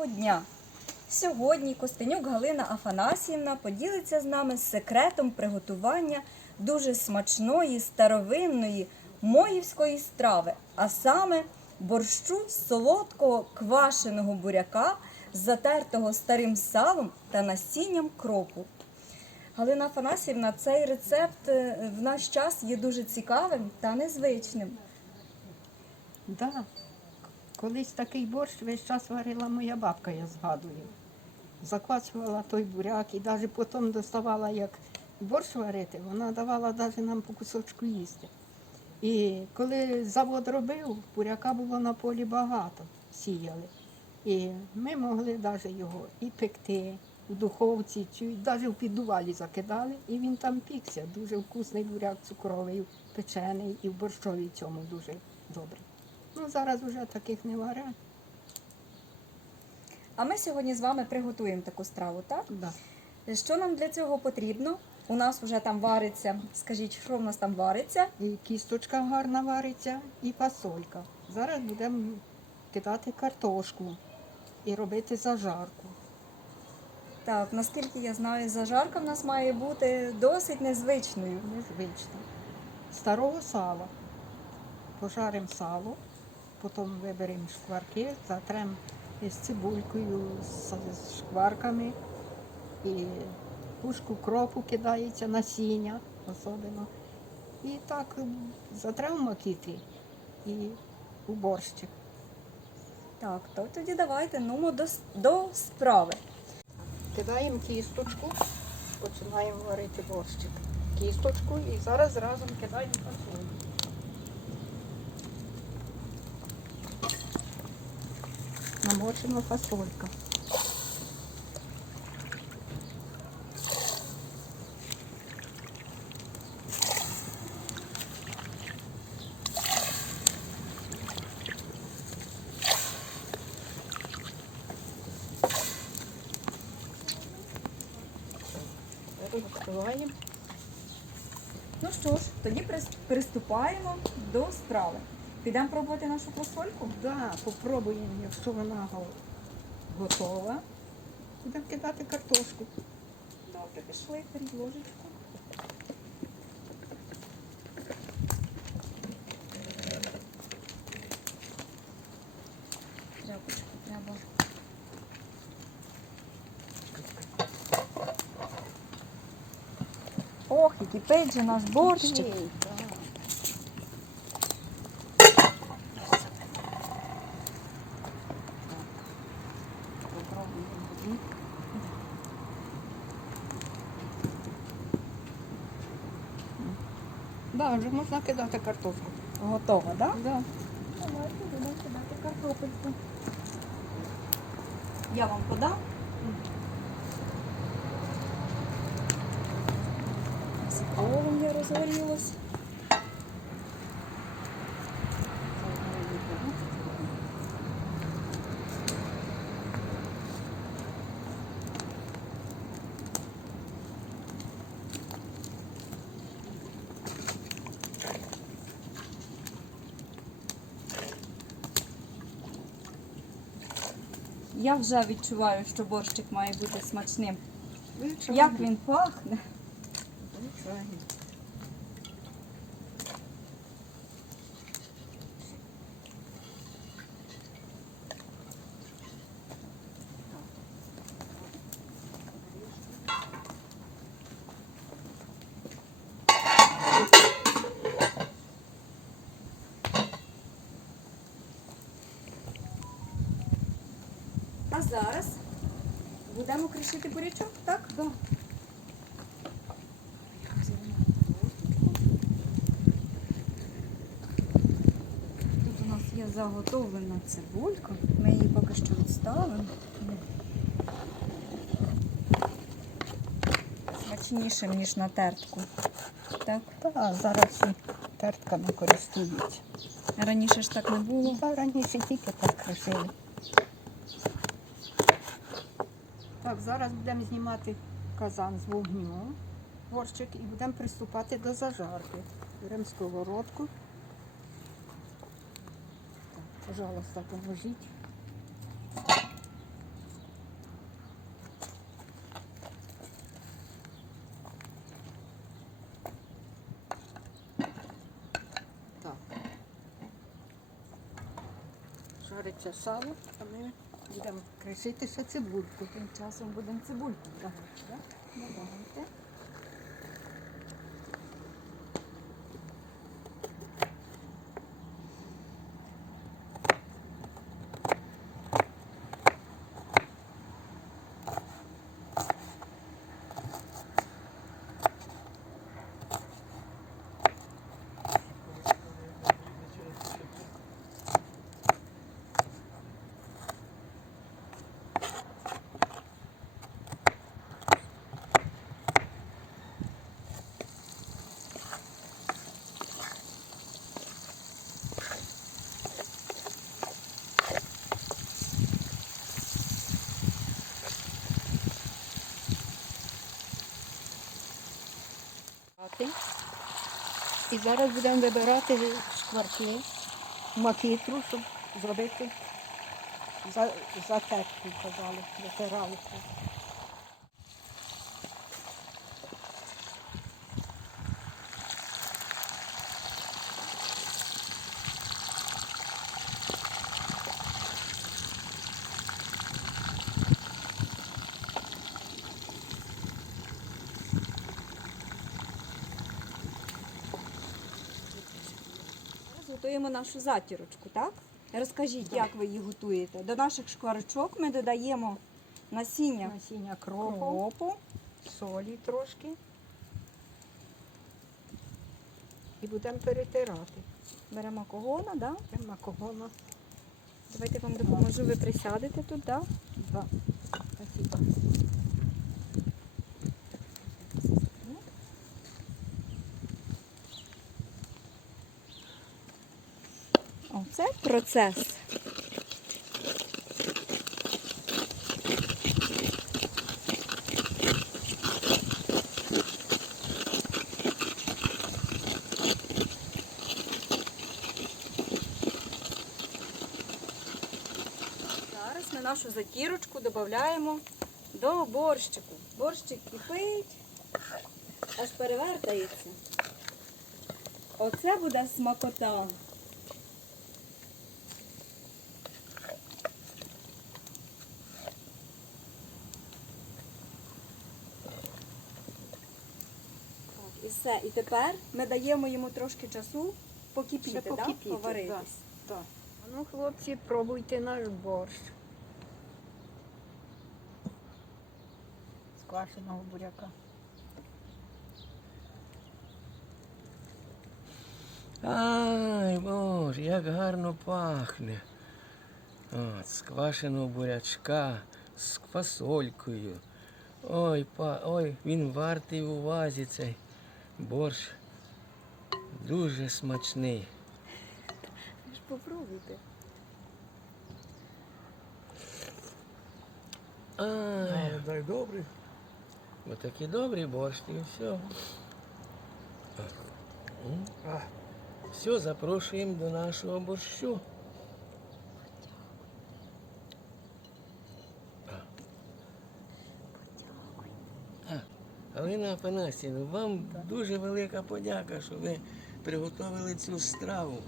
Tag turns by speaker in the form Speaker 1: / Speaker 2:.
Speaker 1: Доброго дня! Сьогодні Костенюк Галина Афанасіївна поділиться з нами секретом приготування дуже смачної старовинної моївської страви, а саме борщу солодкого квашеного буряка, затертого старим салом та насінням кропу. Галина Афанасіївна, цей рецепт е, в наш час є дуже цікавим та незвичним.
Speaker 2: Да. Колись такий борщ весь час варила моя бабка, я згадую. Заквасувала той буряк і навіть потім доставала, як борщ варити, вона давала навіть нам по кусочку їсти. І коли завод робив, буряка було на полі багато, сіяли. І ми могли навіть його і пекти в духовці, чи навіть в піддувалі закидали, і він там пікся. Дуже вкусний буряк цукровий, печений і в борщовій цьому дуже добрий. Ну, зараз вже таких не варять.
Speaker 1: А ми сьогодні з вами приготуємо таку страву, так?
Speaker 2: Да.
Speaker 1: Що нам для цього потрібно? У нас вже там вариться. Скажіть, що в нас там вариться?
Speaker 2: І кісточка гарна вариться, і фасолька. Зараз будемо кидати картошку і робити зажарку.
Speaker 1: Так, наскільки я знаю, зажарка в нас має бути досить незвичною.
Speaker 2: Незвично. Старого сала. Пожаримо сало, потім виберемо шкварки, затремо із цибулькою, з шкварками. І пушку кропу кидається, насіння особливо. І так м, затремо макіти і у борщик.
Speaker 1: Так, то тоді давайте ну, до, до справи.
Speaker 2: Кидаємо кісточку, починаємо варити борщик. Кісточку і зараз разом кидаємо фасоль. Намочена фасолька.
Speaker 1: Ну що ж, тоді приступаємо до справи. Підемо пробувати нашу фасольку?
Speaker 2: Да, попробуємо, якщо вона готова. Будемо кидати картошку.
Speaker 1: Добре, пішли, беріть ложечку. Тряпочку треба. Ох, і кипить же наш борщик.
Speaker 2: Ей, так. Попробуємо. Да, вже можна кидати картоплю.
Speaker 1: Готова, так?
Speaker 2: Да.
Speaker 1: Давайте будемо кидати картопельку. Я вам подам. Полум'я розгорілось. Я вже відчуваю, що борщик має бути смачним. Як він пахне. А зараз будемо кришити бурячок, так?
Speaker 2: Да.
Speaker 1: Тут у нас є заготовлена цибулька. Ми її поки що відставимо. Смачнішим, ніж на тертку. Так.
Speaker 2: Та, зараз всі тертками користуються.
Speaker 1: Раніше ж так не було.
Speaker 2: Та раніше тільки так кришили. Так, зараз будемо знімати казан з вогню, горщик, і будемо приступати до зажарки. Беремо сковородку. Так, Пожалуйста, поможіть. Жариться сало, будемо кришити ще цибульку.
Speaker 1: Тим часом будемо цибульку вдавати. Давайте.
Speaker 2: І зараз будемо вибирати шкварки, макітру, щоб зробити за, казали, затиралку.
Speaker 1: Готуємо нашу затірочку, так? Розкажіть, як ви її готуєте. До наших шкварочок ми додаємо насіння
Speaker 2: Насіння кропу,
Speaker 1: кропу.
Speaker 2: солі трошки. І будемо перетирати.
Speaker 1: Беремо когона, да?
Speaker 2: Прямо когона.
Speaker 1: Давайте я вам допоможу, ви присядете тут, да?
Speaker 2: Два. Спасибо.
Speaker 1: Оце процес. Зараз ми нашу затірочку додаємо до борщику. Борщик кипить, аж перевертається. Оце буде смакота. Все. І тепер ми даємо йому трошки часу покипіти,
Speaker 2: Ще
Speaker 1: да? поваритись.
Speaker 2: да. Так. А Ну, хлопці, пробуйте наш борщ. З квашеного буряка.
Speaker 3: Ай, Боже, як гарно пахне. От, з квашеного бурячка, з фасолькою. Ой, па, ой, він вартий у вазі цей борщ. Дуже смачний.
Speaker 1: Ви ж попробуйте.
Speaker 3: Ай,
Speaker 4: дай добрий.
Speaker 3: отакий добрий борщ і все. Все, запрошуємо до нашого борщу. Галина Афанасівна, вам дуже велика подяка, що ви приготовили цю страву.